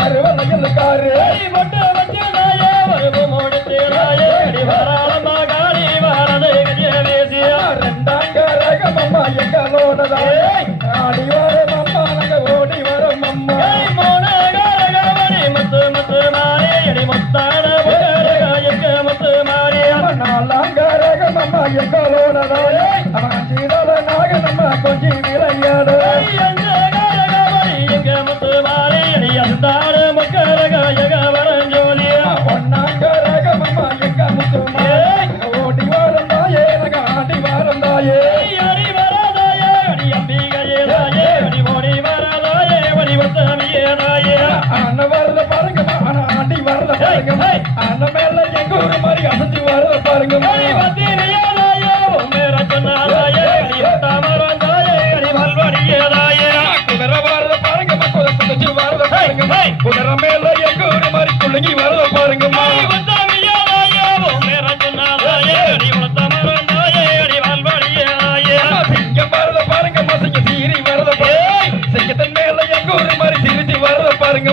கருவலையில் car மொட்டை வச்சு நாயே வருவோம் ஓடித்தேராயே அடி வராளம்மா காளி வரது கஜவேசியா ரெண்டாங்க ரகமம்மா எங்களோடதா ஆடி வரும் அம்மா நாங்க ஓடி வரும் அம்மா மோனகரகவனி முத்து முத்து மாறி அடி முத்தான எங்க முத்து மாறியா நாலாங்க ரகமம்மா எங்களோடதா அவன் சீதல நாக நம்ம கொஞ்சி விளையாடு எங்க முத்து மாறி அடி அந்தான மக்கரக வரஞ்சோலியா ஒன்னாங்க ரகமம்மா எங்க முத்து ஓடி வரும் தாயே நாங்க ஆடி வரும் தாயே அடி வரதாயே அடி அம்பிகையே தாயே அடி ஓடி வரதாயே வடி வந்தமியே தாயே அண்ண வரல பாருங்க ஆனா ஆடி வரல பாருங்க அண்ண மேல எங்க ஒரு மாதிரி அசைஞ்சு வரல பாருங்க வந்திரியா தாயே மேரா சொன்னாதாயே அடி வந்தமரந்தாயே அடி வல்வடியே தாயே குதிரை வரல பாருங்க குதிச்சு வரல பாருங்க குதிரை மேல எங்க ஒரு மாதிரி குலுங்கி வரல பாருங்க வந்தமியே தாயே மேரா சொன்னாதாயே அடி வந்தமரந்தாயே அடி வல்வடியே தாயே சிங்க வரல பாருங்க மசங்க சீரி வரல பாருங்க சிங்கத்தின் மேல எங்க ஒரு மாதிரி சிரிச்சு வரல பாருங்க